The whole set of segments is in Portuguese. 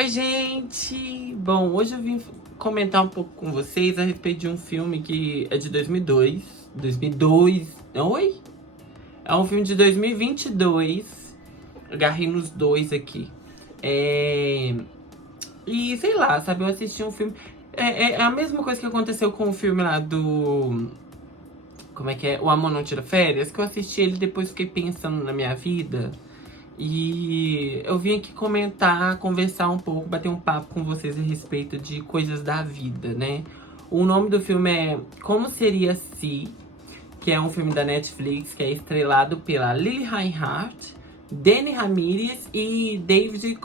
Oi, gente! Bom, hoje eu vim comentar um pouco com vocês a respeito de um filme que é de 2002. 2002. Oi? É um filme de 2022. Agarrei nos dois aqui. E sei lá, sabe? Eu assisti um filme. É a mesma coisa que aconteceu com o filme lá do. Como é que é? O Amor Não Tira Férias. Que eu assisti ele depois fiquei pensando na minha vida. E eu vim aqui comentar, conversar um pouco, bater um papo com vocês a respeito de coisas da vida, né? O nome do filme é Como Seria Se, que é um filme da Netflix, que é estrelado pela Lily Reinhart, Danny Ramirez e David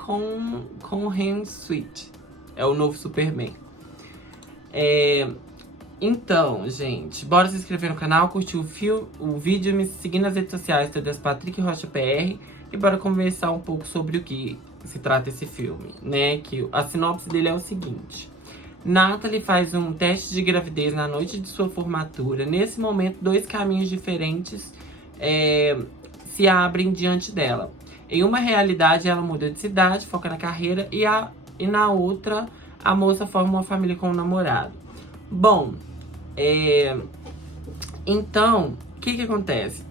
Cohen-Sweet. É o novo Superman. Então, gente, bora se inscrever no canal, curtir o vídeo, me seguir nas redes sociais, todas Patrick Rocha PR. E bora conversar um pouco sobre o que se trata esse filme, né? Que a sinopse dele é o seguinte. Natalie faz um teste de gravidez na noite de sua formatura. Nesse momento, dois caminhos diferentes se abrem diante dela. Em uma realidade, ela muda de cidade, foca na carreira. E na outra, a moça forma uma família com um namorado. Bom, então, o que acontece?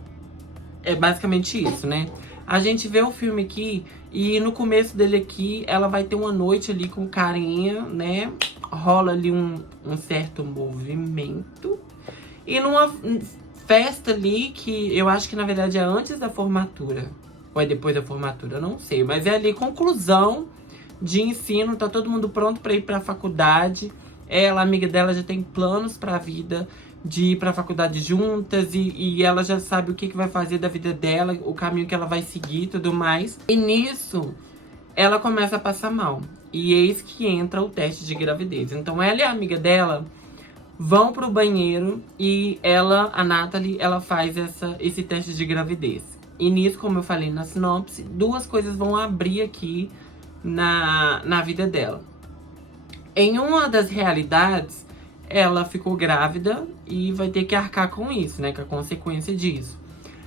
É basicamente isso, né? A gente vê o filme aqui e no começo dele aqui, ela vai ter uma noite ali com carinha, né? Rola ali um certo movimento. E numa festa ali, que eu acho que na verdade é antes da formatura. Ou é depois da formatura, eu não sei. Mas é ali conclusão de ensino, tá todo mundo pronto pra ir pra faculdade. Ela, amiga dela, já tem planos pra vida de ir pra faculdade juntas e ela já sabe o que vai fazer da vida dela, o caminho que ela vai seguir e tudo mais. E nisso, ela começa a passar mal. E eis que entra o teste de gravidez. Então ela e a amiga dela vão pro banheiro e ela, a Natalie, ela faz esse teste de gravidez. E nisso, como eu falei na sinopse, duas coisas vão abrir aqui na vida dela. Em uma das realidades, ela ficou grávida e vai ter que arcar com isso, né? Com a consequência disso.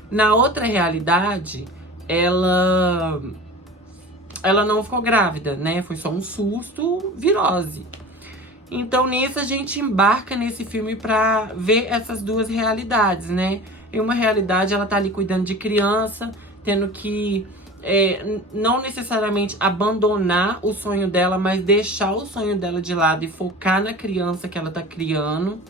Na outra realidade, ela não ficou grávida, né? Foi só um susto, virose. Então, nisso, a gente embarca nesse filme pra ver essas duas realidades, né? Em uma realidade, ela tá ali cuidando de criança, tendo que não necessariamente abandonar o sonho dela, mas deixar o sonho dela de lado e focar na criança que ela tá criando.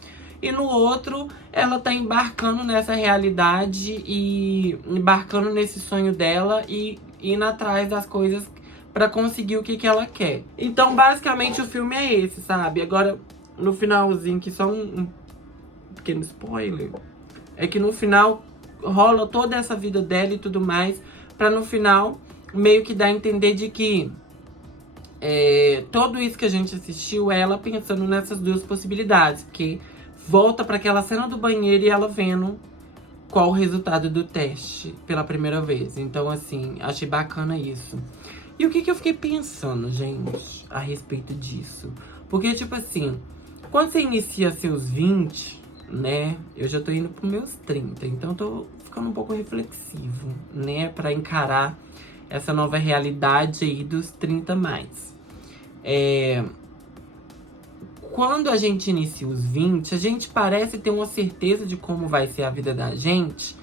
E no outro, ela tá embarcando nessa realidade e embarcando nesse sonho dela e indo atrás das coisas pra conseguir o que ela quer. Então, basicamente, o filme é esse, sabe? Agora, no finalzinho, que só um pequeno spoiler, é que no final rola toda essa vida dela e tudo mais, pra no final meio que dar a entender de que tudo isso que a gente assistiu é ela pensando nessas duas possibilidades. Porque volta pra aquela cena do banheiro e ela vendo qual o resultado do teste pela primeira vez. Então, assim, achei bacana isso. E o que eu fiquei pensando, gente, a respeito disso? Porque, tipo assim, quando você inicia seus 20, né? Eu já tô indo pros meus 30, então tô ficando um pouco reflexivo, né? Pra encarar essa nova realidade aí dos 30 mais. Quando a gente inicia os 20, a gente parece ter uma certeza de como vai ser a vida da gente,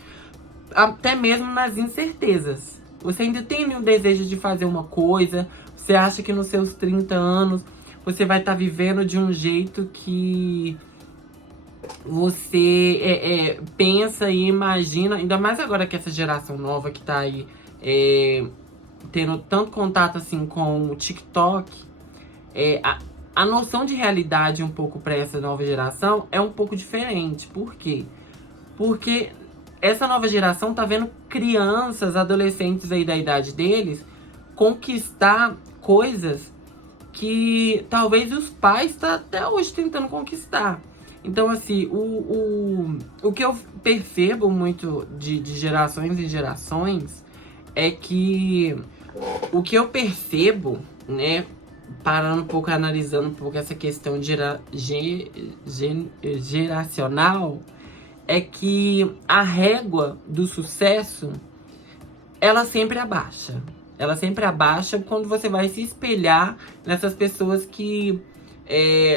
até mesmo nas incertezas. Você ainda tem um desejo de fazer uma coisa, você acha que nos seus 30 anos você vai estar vivendo de um jeito que você pensa e imagina, ainda mais agora que essa geração nova que tá aí tendo tanto contato assim com o TikTok, a noção de realidade um pouco para essa nova geração é um pouco diferente. Por quê? Porque essa nova geração tá vendo crianças, adolescentes aí da idade deles conquistar coisas que talvez os pais estão até hoje tentando conquistar. Então, assim, o que eu percebo muito de gerações em gerações é que o que eu percebo, né, parando um pouco, analisando um pouco essa questão geracional, é que a régua do sucesso, ela sempre abaixa. Ela sempre abaixa quando você vai se espelhar nessas pessoas que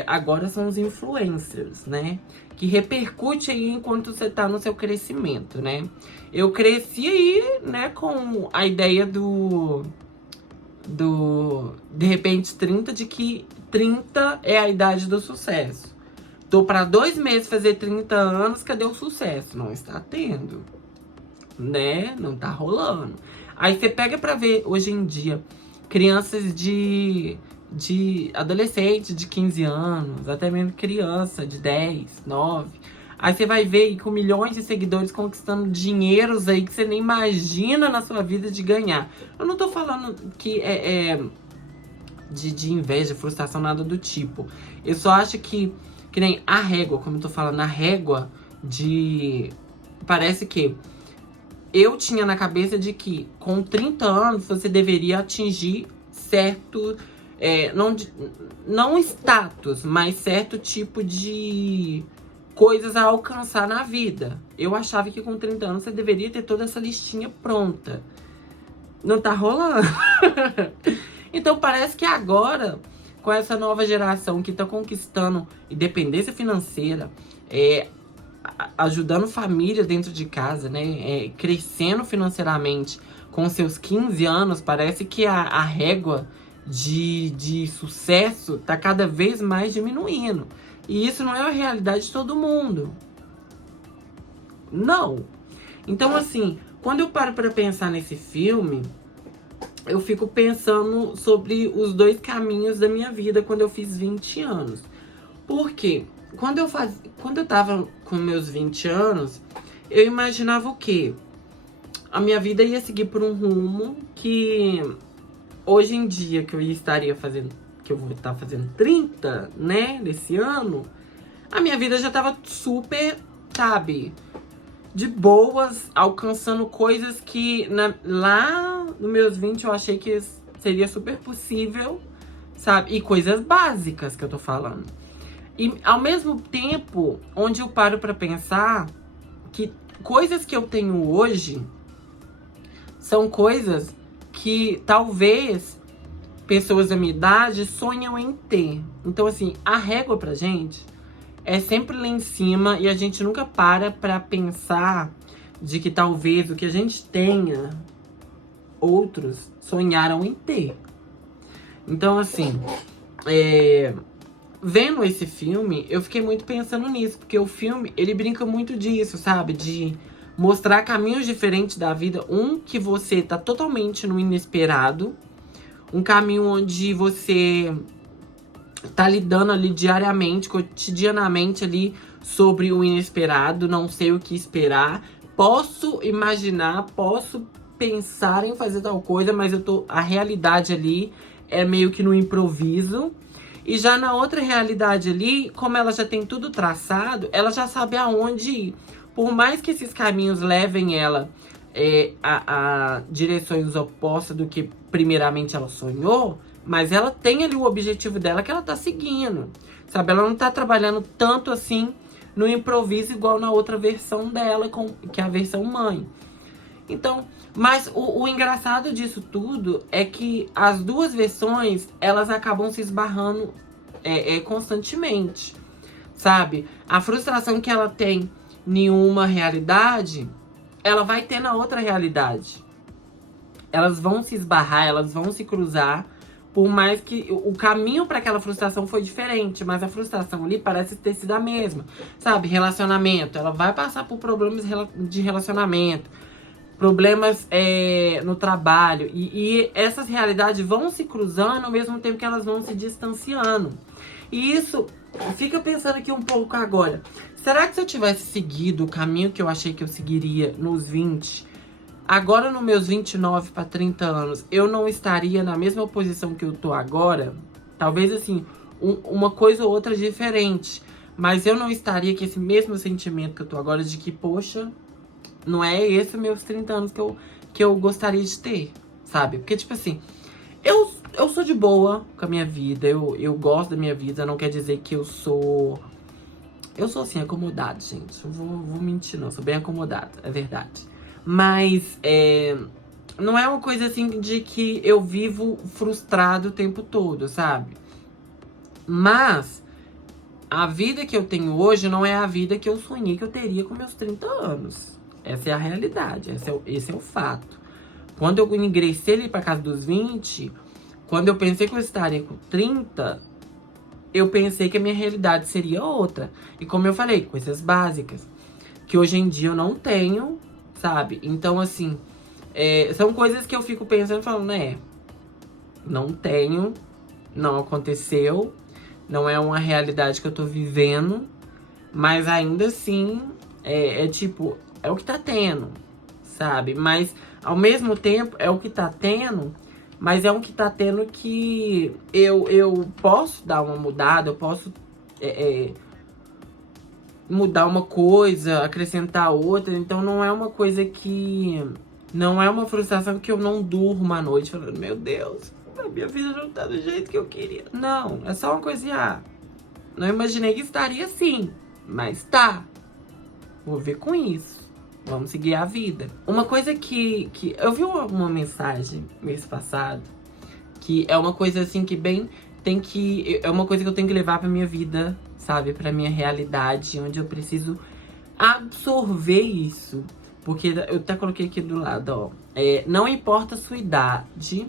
agora são os influencers, né? Que repercute aí enquanto você tá no seu crescimento, né? Eu cresci aí, né, com a ideia de repente, 30, de que 30 é a idade do sucesso. Tô pra 2 meses fazer 30 anos, cadê o sucesso? Não está tendo, né? Não tá rolando. Aí você pega pra ver, hoje em dia, crianças de adolescente de 15 anos, até mesmo criança de 10, 9. Aí você vai ver aí com milhões de seguidores conquistando dinheiros aí que você nem imagina na sua vida de ganhar. Eu não tô falando que de inveja, frustração, nada do tipo. Eu só acho que nem a régua, como eu tô falando, a régua de... Parece que eu tinha na cabeça de que com 30 anos você deveria atingir certo... não status, mas certo tipo de coisas a alcançar na vida. Eu achava que com 30 anos você deveria ter toda essa listinha pronta. Não tá rolando. Então parece que agora, com essa nova geração que tá conquistando independência financeira, ajudando família dentro de casa, né? Crescendo financeiramente com seus 15 anos, parece que a régua de sucesso tá cada vez mais diminuindo. E isso não é a realidade de todo mundo. Não. Então, assim, quando eu paro pra pensar nesse filme, eu fico pensando sobre os dois caminhos da minha vida quando eu fiz 20 anos. Por quê? Quando eu tava com meus 20 anos, eu imaginava o quê? A minha vida ia seguir por um rumo que hoje em dia, que eu estaria fazendo, que eu vou estar fazendo 30, né, nesse ano, a minha vida já tava super, sabe, de boas, alcançando coisas que lá nos meus 20 eu achei que seria super possível, sabe? E coisas básicas que eu tô falando. E ao mesmo tempo, onde eu paro pra pensar que coisas que eu tenho hoje são coisas que talvez pessoas da minha idade sonham em ter. Então, assim, a régua pra gente é sempre lá em cima e a gente nunca para pra pensar de que talvez o que a gente tenha, outros sonharam em ter. Então, assim, vendo esse filme, eu fiquei muito pensando nisso, porque o filme, ele brinca muito disso, sabe? De mostrar caminhos diferentes da vida. Um que você tá totalmente no inesperado, um caminho onde você tá lidando ali diariamente, cotidianamente ali sobre o inesperado, não sei o que esperar. Posso imaginar, posso pensar em fazer tal coisa, mas a realidade ali é meio que no improviso. E já na outra realidade ali, como ela já tem tudo traçado, ela já sabe aonde ir. Por mais que esses caminhos levem ela a direções opostas do que primeiramente ela sonhou, mas ela tem ali o objetivo dela que ela tá seguindo, sabe? Ela não tá trabalhando tanto assim no improviso igual na outra versão dela, que é a versão mãe. Então, mas o engraçado disso tudo é que as duas versões, elas acabam se esbarrando constantemente, sabe? A frustração que ela tem em uma realidade, ela vai ter na outra realidade. Elas vão se esbarrar, elas vão se cruzar, por mais que o caminho para aquela frustração foi diferente, mas a frustração ali parece ter sido a mesma, sabe? Relacionamento, ela vai passar por problemas de relacionamento, problemas no trabalho, e essas realidades vão se cruzando ao mesmo tempo que elas vão se distanciando. E isso, fica pensando aqui um pouco agora, será que se eu tivesse seguido o caminho que eu achei que eu seguiria nos 20, agora nos meus 29 para 30 anos, eu não estaria na mesma posição que eu tô agora? Talvez assim, uma coisa ou outra diferente, mas eu não estaria com esse mesmo sentimento que eu tô agora de que, poxa, não é esse meus 30 anos que eu gostaria de ter, sabe? Porque, tipo assim, eu sou de boa com a minha vida, eu gosto da minha vida, não quer dizer que eu sou... Eu sou, assim, acomodado, gente. Eu vou mentir, não. Sou bem acomodada, é verdade. Mas, não é uma coisa assim de que eu vivo frustrado o tempo todo, sabe? Mas a vida que eu tenho hoje não é a vida que eu sonhei que eu teria com meus 30 anos. Essa é a realidade, esse é o fato. Quando eu ingressei ali pra casa dos 20, quando eu pensei que eu estaria com 30, eu pensei que a minha realidade seria outra. E como eu falei, coisas básicas, que hoje em dia eu não tenho, sabe? Então, assim, são coisas que eu fico pensando e falando, né? Não tenho, não aconteceu, não é uma realidade que eu tô vivendo, mas ainda assim, tipo, é o que tá tendo, sabe? Mas, ao mesmo tempo, é o que tá tendo, mas é um que tá tendo que eu posso dar uma mudada, eu posso mudar uma coisa, acrescentar outra. Então não é uma coisa que... Não é uma frustração que eu não durmo à noite falando, meu Deus, a minha vida não tá do jeito que eu queria. Não, é só uma coisa, não imaginei que estaria assim, mas tá. Vou ver com isso. Vamos seguir a vida. Uma coisa que eu vi uma mensagem mês passado, que é uma coisa assim que bem tem que... É uma coisa que eu tenho que levar pra minha vida, sabe? Pra minha realidade, onde eu preciso absorver isso. Porque eu até coloquei aqui do lado, ó. Não importa a sua idade,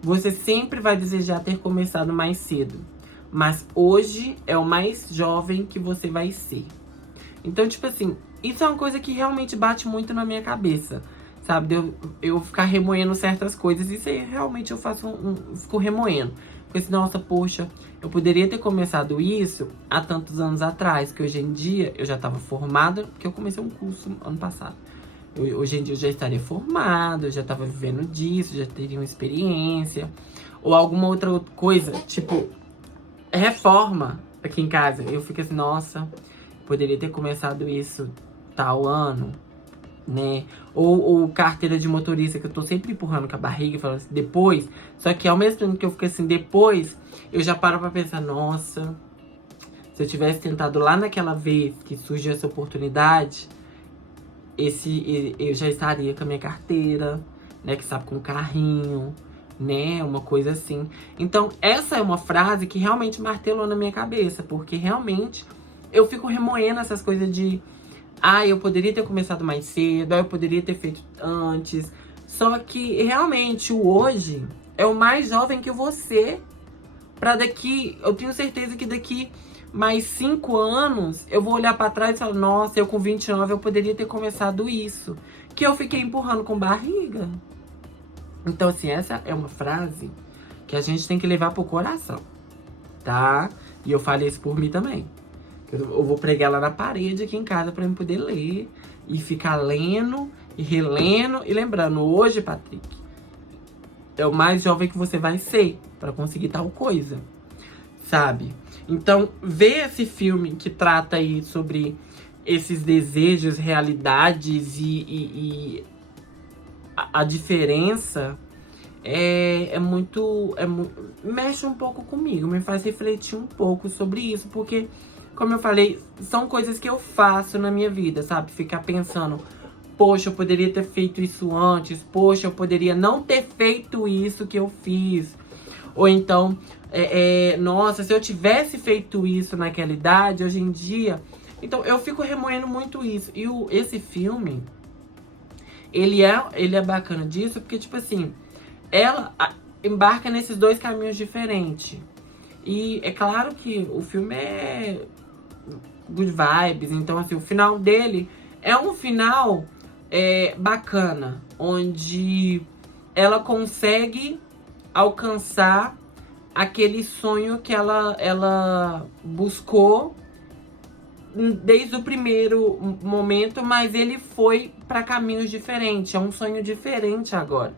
você sempre vai desejar ter começado mais cedo. Mas hoje é o mais jovem que você vai ser. Então, tipo assim, isso é uma coisa que realmente bate muito na minha cabeça. Sabe, eu ficar remoendo certas coisas. Isso aí, realmente, eu faço fico remoendo. Porque assim, nossa, poxa, eu poderia ter começado isso há tantos anos atrás. Que hoje em dia, eu já estava formada. Porque eu comecei um curso ano passado. Hoje em dia, eu já estaria formada. Eu já estava vivendo disso, já teria uma experiência. Ou alguma outra coisa, tipo, reforma aqui em casa. Eu fico assim, nossa, poderia ter começado isso tal ano, né? Ou carteira de motorista, que eu tô sempre empurrando com a barriga e falando assim, depois. Só que ao mesmo tempo que eu fico assim, depois, eu já paro pra pensar, nossa, se eu tivesse tentado lá naquela vez que surgiu essa oportunidade, eu já estaria com a minha carteira, né? Que sabe, com um carrinho, né? Uma coisa assim. Então, essa é uma frase que realmente martelou na minha cabeça, porque realmente eu fico remoendo essas coisas de... eu poderia ter começado mais cedo, eu poderia ter feito antes. Só que, realmente, o hoje é o mais jovem que você. Pra daqui... Eu tenho certeza que daqui mais 5 anos, eu vou olhar pra trás e falar, nossa, eu com 29 eu poderia ter começado isso. Que eu fiquei empurrando com barriga. Então, assim, essa é uma frase que a gente tem que levar pro coração, tá? E eu falei isso por mim também. Eu vou pregar ela na parede aqui em casa pra eu poder ler. E ficar lendo e relendo. E lembrando, hoje, Patrick, é o mais jovem que você vai ser pra conseguir tal coisa, sabe? Então, ver esse filme que trata aí sobre esses desejos, realidades e a diferença mexe um pouco comigo, me faz refletir um pouco sobre isso, porque, como eu falei, são coisas que eu faço na minha vida, sabe? Ficar pensando, poxa, eu poderia ter feito isso antes, poxa, eu poderia não ter feito isso que eu fiz. Ou então, nossa, se eu tivesse feito isso naquela idade, hoje em dia... Então, eu fico remoendo muito isso. E esse filme, ele é bacana disso, porque, tipo assim, ela embarca nesses dois caminhos diferentes. E é claro que o filme é good vibes, então, assim, o final dele é um final bacana, onde ela consegue alcançar aquele sonho que ela buscou desde o primeiro momento, mas ele foi para caminhos diferentes. É um sonho diferente agora.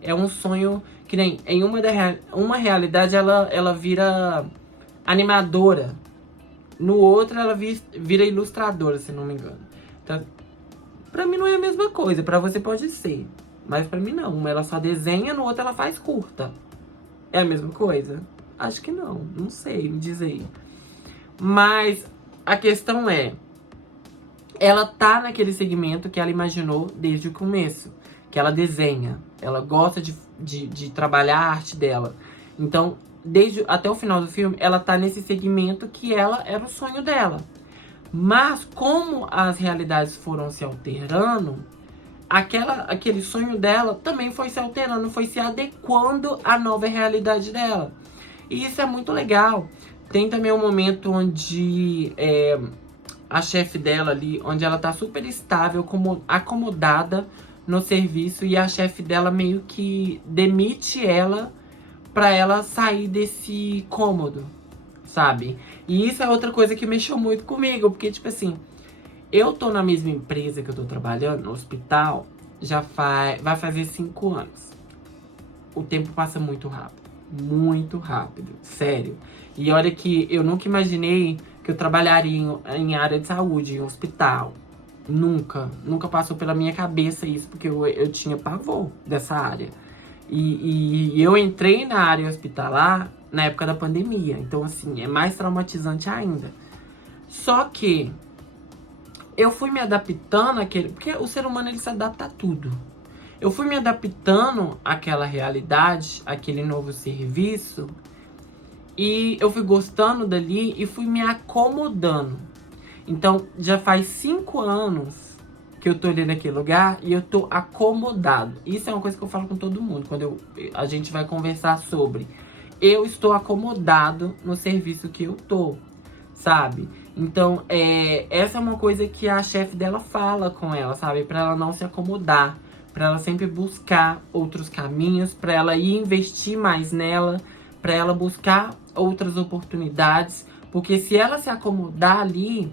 É um sonho que nem em uma realidade ela vira animadora. No outro ela vira ilustradora, se não me engano. Então, pra mim não é a mesma coisa. Pra você pode ser. Mas pra mim não. Uma ela só desenha, no outro ela faz curta. É a mesma coisa? Acho que não. Não sei, me diz aí. Mas a questão é... ela tá naquele segmento que ela imaginou desde o começo. Que ela desenha. Ela gosta de trabalhar a arte dela. Então, até o final do filme, ela tá nesse segmento que ela era o sonho dela. Mas como as realidades foram se alterando, aquele sonho dela também foi se alterando, foi se adequando à nova realidade dela. E isso é muito legal. Tem também um momento onde a chefe dela ali, onde ela tá super estável, como acomodada no serviço, e a chefe dela meio que demite ela pra ela sair desse cômodo, sabe? E isso é outra coisa que mexeu muito comigo, porque, tipo assim, eu tô na mesma empresa que eu tô trabalhando, no hospital, vai fazer 5 anos. O tempo passa muito rápido, sério. E olha que eu nunca imaginei que eu trabalharia em área de saúde, em hospital. Nunca passou pela minha cabeça isso, porque eu tinha pavor dessa área. E eu entrei na área hospitalar na época da pandemia, então assim, é mais traumatizante ainda. Só que eu fui me adaptando porque o ser humano ele se adapta a tudo. Eu fui me adaptando àquela realidade, àquele novo serviço, e eu fui gostando dali e fui me acomodando. Então, já faz 5 anos que eu tô ali naquele lugar e eu tô acomodado. Isso é uma coisa que eu falo com todo mundo, quando a gente vai conversar sobre. Eu estou acomodado no serviço que eu tô, sabe? Então, essa é uma coisa que a chefe dela fala com ela, sabe? Pra ela não se acomodar, pra ela sempre buscar outros caminhos, pra ela ir investir mais nela, pra ela buscar outras oportunidades. Porque se ela se acomodar ali,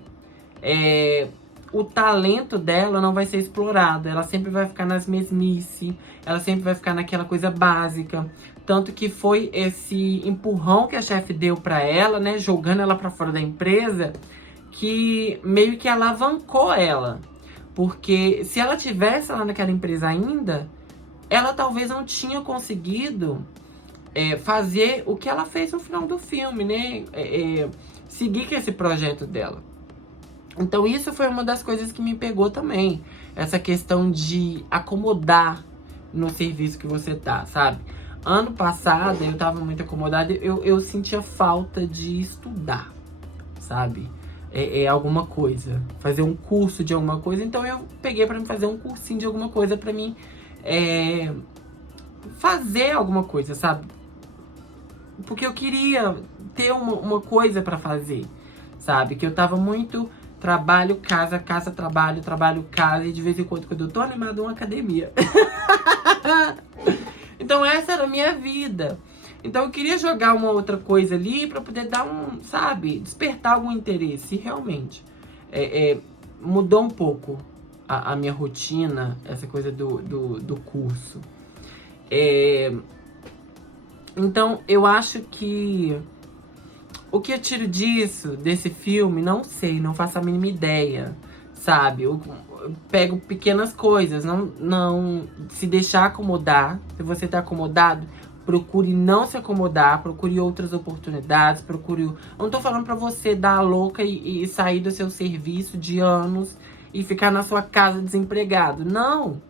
o talento dela não vai ser explorado. Ela sempre vai ficar nas mesmice, ela sempre vai ficar naquela coisa básica. Tanto que foi esse empurrão que a chefe deu pra ela, né, jogando ela pra fora da empresa, que meio que alavancou ela. Porque se ela tivesse lá naquela empresa ainda, ela talvez não tinha conseguido fazer o que ela fez no final do filme, né? Seguir com esse projeto dela. Então isso foi uma das coisas que me pegou também. Essa questão de acomodar no serviço que você tá, sabe? Ano passado eu tava muito acomodada, eu sentia falta de estudar, sabe? Alguma coisa, fazer um curso de alguma coisa. Então eu peguei pra me fazer um cursinho de alguma coisa pra mim fazer alguma coisa, sabe? Porque eu queria ter uma coisa pra fazer, sabe? Que eu tava muito trabalho, casa, casa, trabalho, trabalho, casa. E de vez em quando eu tô animada, uma academia. Então essa era a minha vida. Então eu queria jogar uma outra coisa ali pra poder dar sabe? Despertar algum interesse. E realmente, mudou um pouco a minha rotina, essa coisa do curso. Então eu acho que o que eu tiro desse filme, não sei, não faço a mínima ideia, sabe? Eu pego pequenas coisas, não se deixar acomodar. Se você tá acomodado, procure não se acomodar, procure outras oportunidades, Eu não tô falando pra você dar a louca e sair do seu serviço de anos e ficar na sua casa desempregado. Não,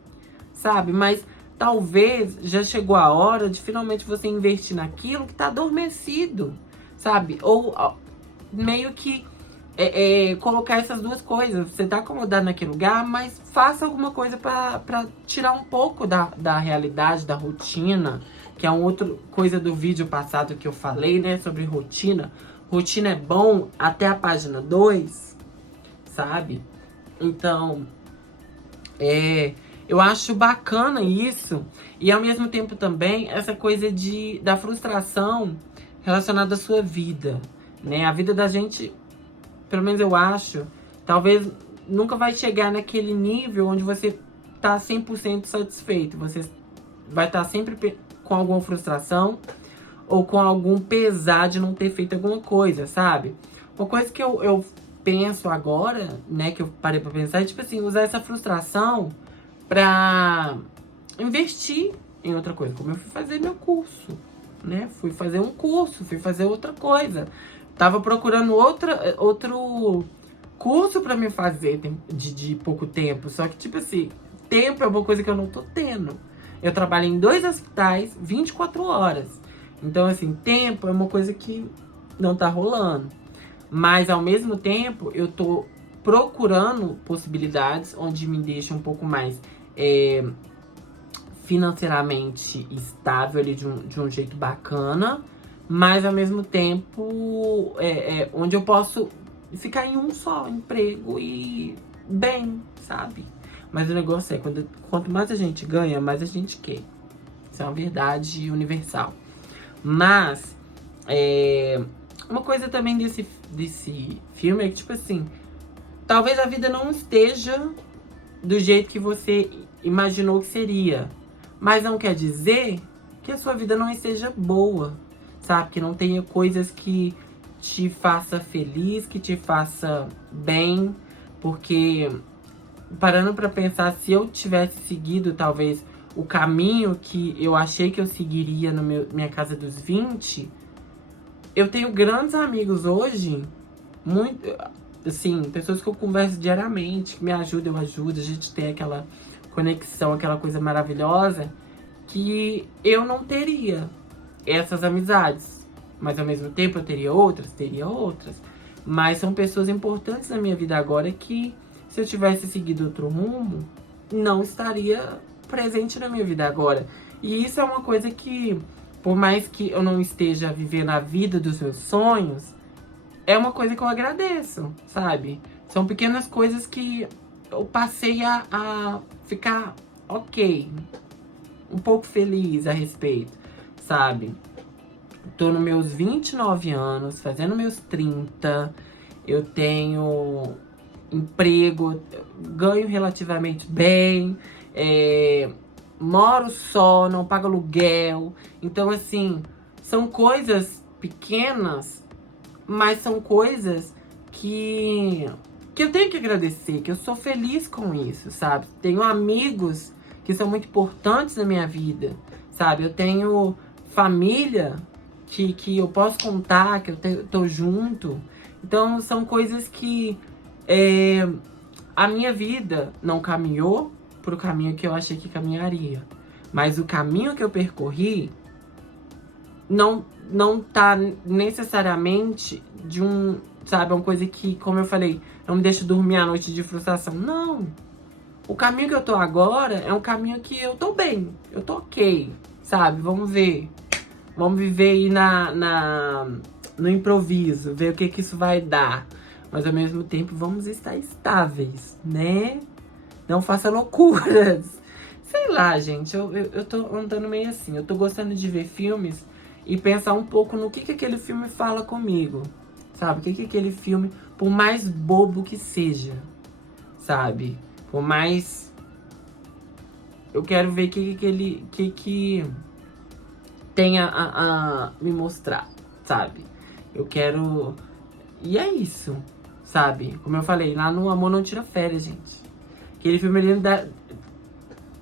sabe? Mas talvez já chegou a hora de finalmente você investir naquilo que tá adormecido, sabe? Ou meio que colocar essas duas coisas. Você tá acomodado naquele lugar, mas faça alguma coisa pra tirar um pouco da realidade, da rotina, que é uma outra coisa do vídeo passado que eu falei, né? Sobre rotina. Rotina é bom até a página 2, sabe? Então, eu acho bacana isso. E ao mesmo tempo também, essa coisa da frustração relacionada à sua vida, né? A vida da gente, pelo menos eu acho, talvez nunca vai chegar naquele nível onde você tá 100% satisfeito. Você vai estar sempre com alguma frustração ou com algum pesar de não ter feito alguma coisa, sabe? Uma coisa que eu penso agora, né, que eu parei pra pensar, é tipo assim, usar essa frustração pra investir em outra coisa. Como eu fui fazer meu curso, né? Fui fazer um curso, fui fazer outra coisa. Tava procurando outro curso pra me fazer de pouco tempo. Só que, tipo assim, tempo é uma coisa que eu não tô tendo. Eu trabalho em 2 hospitais, 24 horas. Então, assim, tempo é uma coisa que não tá rolando. Mas, ao mesmo tempo, eu tô procurando possibilidades onde me deixa um pouco mais financeiramente estável ali de um jeito bacana. Mas, ao mesmo tempo, onde eu posso ficar em um só emprego e bem, sabe? Mas o negócio é, quanto mais a gente ganha, mais a gente quer. Isso é uma verdade universal. Mas, uma coisa também desse filme é que, tipo assim, talvez a vida não esteja do jeito que você imaginou que seria. Mas não quer dizer que a sua vida não esteja boa, sabe? Que não tenha coisas que te faça feliz, que te faça bem. Porque, parando pra pensar, se eu tivesse seguido, talvez, o caminho que eu achei que eu seguiria no minha casa dos 20, eu tenho grandes amigos hoje, muito, assim, pessoas que eu converso diariamente, que me ajudam, eu ajudo, a gente tem aquela conexão, aquela coisa maravilhosa, que eu não teria essas amizades. Mas ao mesmo tempo eu teria outras. Mas são pessoas importantes na minha vida agora que, se eu tivesse seguido outro rumo, não estaria presente na minha vida agora. E isso é uma coisa que, por mais que eu não esteja vivendo a vida dos meus sonhos, é uma coisa que eu agradeço, sabe? São pequenas coisas que eu passei a ficar ok, um pouco feliz a respeito, sabe? Tô nos meus 29 anos, fazendo meus 30, eu tenho emprego, ganho relativamente bem, moro só, não pago aluguel. Então, assim, são coisas pequenas, mas são coisas que eu tenho que agradecer, que eu sou feliz com isso, sabe? Tenho amigos que são muito importantes na minha vida, sabe? Eu tenho família que eu posso contar, que eu tô junto. Então, são coisas que a minha vida não caminhou pro caminho que eu achei que caminharia. Mas o caminho que eu percorri não tá necessariamente de sabe, uma coisa que, como eu falei, não me deixa dormir à noite de frustração. Não. O caminho que eu tô agora é um caminho que eu tô bem, eu tô ok, sabe? Vamos ver. Vamos viver aí no improviso, ver o que isso vai dar. Mas ao mesmo tempo, vamos estar estáveis, né? Não faça loucuras. Sei lá, gente, eu tô andando meio assim. Eu tô gostando de ver filmes e pensar um pouco no que aquele filme fala comigo. Sabe? O que aquele filme, por mais bobo que seja, sabe? Por mais... Eu quero ver o que tem a me mostrar, sabe? Eu quero... E é isso, sabe? Como eu falei, lá no Amor Não Tira Férias, gente. Aquele filme ali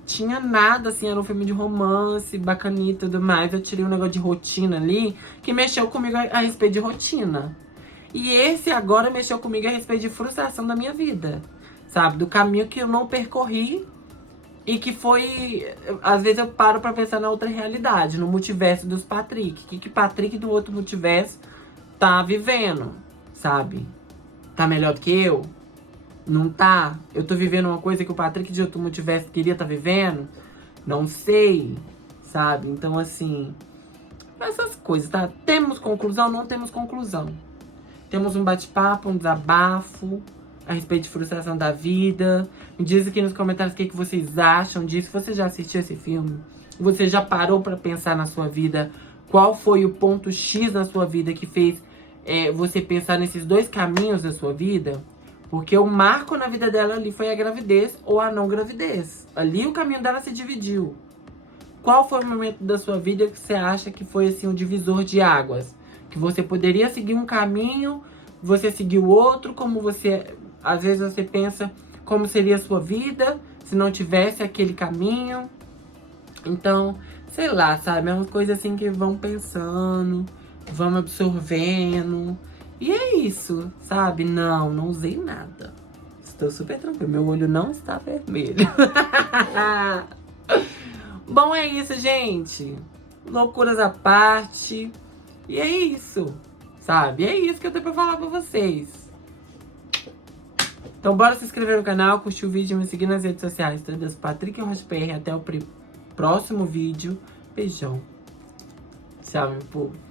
tinha nada, assim, era um filme de romance, bacaninha e tudo mais. Eu tirei um negócio de rotina ali, que mexeu comigo a respeito de rotina. E esse agora mexeu comigo a respeito de frustração da minha vida, sabe? Do caminho que eu não percorri e que foi... Às vezes eu paro pra pensar na outra realidade, no multiverso dos Patrick. O que Patrick do outro multiverso tá vivendo, sabe? Tá melhor do que eu? Não tá? Eu tô vivendo uma coisa que o Patrick de outro multiverso queria tá vivendo? Não sei, sabe? Então, assim... Essas coisas, tá? Temos conclusão? Não temos conclusão. Temos um bate-papo, um desabafo a respeito de frustração da vida. Me diz aqui nos comentários o que vocês acham disso. Você já assistiu esse filme? Você já parou pra pensar na sua vida? Qual foi o ponto X na sua vida que fez você pensar nesses dois caminhos da sua vida? Porque o marco na vida dela ali foi a gravidez ou a não gravidez. Ali o caminho dela se dividiu. Qual foi o momento da sua vida que você acha que foi assim um divisor de águas? Que você poderia seguir um caminho, você seguiu outro, como você... Às vezes você pensa como seria a sua vida se não tivesse aquele caminho. Então, sei lá, sabe? É uma coisa assim que vão pensando, vão absorvendo. E é isso, sabe? Não usei nada. Estou super tranquila. Meu olho não está vermelho. Bom, é isso, gente. Loucuras à parte. E é isso, sabe? É isso que eu tenho pra falar pra vocês. Então bora se inscrever no canal, curtir o vídeo, me seguir nas redes sociais. Todas Patrick Rocha PR. Até o próximo vídeo. Beijão. Tchau, meu povo.